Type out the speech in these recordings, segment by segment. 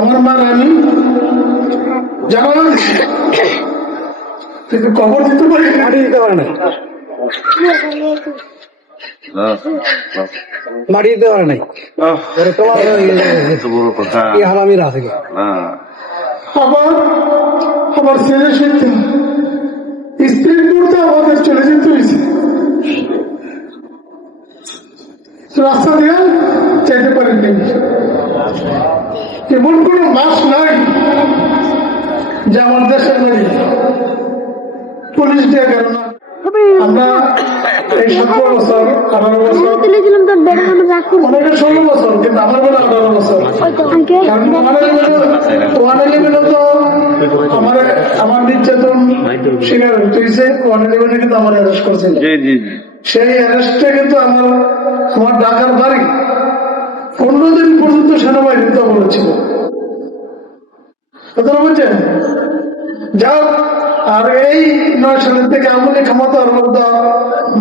আমার মা রানী। যেমন কবর দিতে পারি মাটি দিতে পারে না। মাটি দিতে পারে নাই। তোমার হারামিরা আবার ছেলে সত্যি রাস্তা দিয়ে চাইতে পারেননি। এমন কোনো মাস নাই যে আমার দেশের নাই। পুলিশ দিয়ে গেল না। আমরা এই সতেরো বছর আঠারো বছর আমি ষোলো বছর কিন্তু আমার বেলা আঠারো বছর। কারণ ওয়ান ইলেভেন ওয়ান ইলেভেন তো আমার আমার নির্যাতন ইলেভেনে কিন্তু আমার অ্যারেস্ট করছিল। সেই কিন্তু আমার আমার ঢাকার বাড়ি। পনেরো দিন পর্যন্ত সেনাবাহিনী তো বলেছিল কথাটা বুঝছেন? যাও আর এই নয় সালের থেকে আমলি ক্ষমতার মধ্যে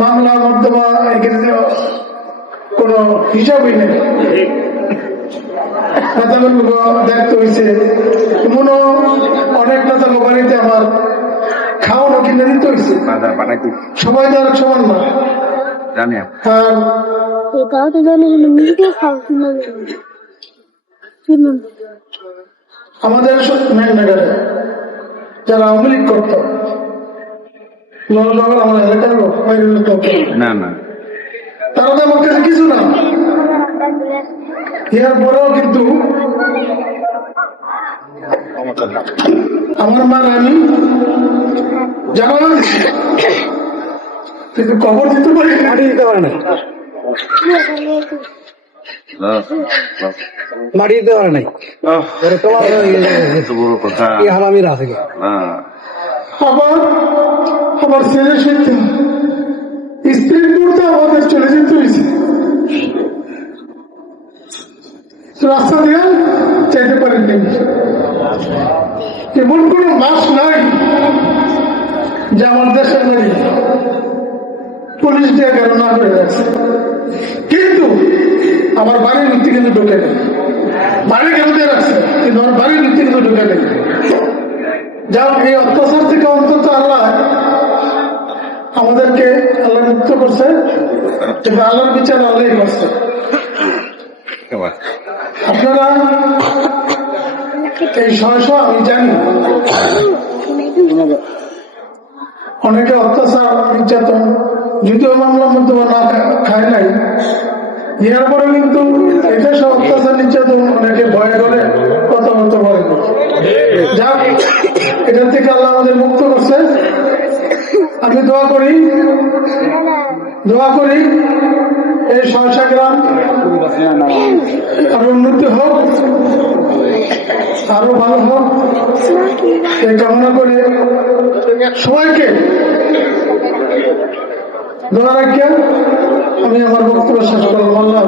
বাংলা মধ্যমা এখানে কোন হিসাবই নেই। নেতাগুলো দেখতে হয়েছে অনেক নেতা বাজার পাঠাইতে সবাই তো আর সমান না। জানি। আর এটাও তো জানি আমাদের ম্যাগনেটারে যারা আওয়ামী লীগ করতো আমার এলাকার লোক বাইরের লোক না না। তারা তো আমার কাছে কিছু না। এর পরেও কিন্তু আমার মা রানী যেমন কবর দিতে পারি মাটি দিতে পারে না। Loss, loss. মাটি দিতে পারে নাই। তোমার এত বড় কথা। এই হারামিরা আছে আবার আমার ছেলে সত্যি। স্ত্রীর করতে আমাদের চলে যেতে হয়েছে। রাস্তা দিয়ে চাইতে পারেননি। এমন কোন মাস নাই যে আমার দেশের নাই পুলিশ দিয়ে গেল না করে যাচ্ছে কিন্তু আমার বাড়ির ভিত্তি কিন্তু ঢুকে নেই। বাড়ি দিয়ে রাখছে, কিন্তু আমার বাড়ির ভিত্তি কিন্তু ঢুকে নেই। যাও এই অত্যাচার থেকে অন্তত আল্লাহ আমাদেরকে আল্লাহ মুক্ত করছে। কিন্তু আল্লাহর বিচার আল্লাহ করছে? আপনারা এই শয় আমি জানি। অনেকে অত্যাচার নির্যাতন, যদিও মামলা মধ্যে না খায় নাই। ইয়ার পরে কিন্তু এটা সব অত্যাচার, নির্যাতন, অনেকে ভয় করে বলতে পারে না। যাক এটার থেকে আল্লাহ আমাদের মুক্ত করছে। আমি দোয়া করি দোয়া করি এই সহসা গ্রাম আরও উন্নতি আরও ভালো হোক এই কামনা করে সবাইকে ধরে রাখিয়া আমি আমার বক্তব্য শেষ করলাম। আল্লাহ।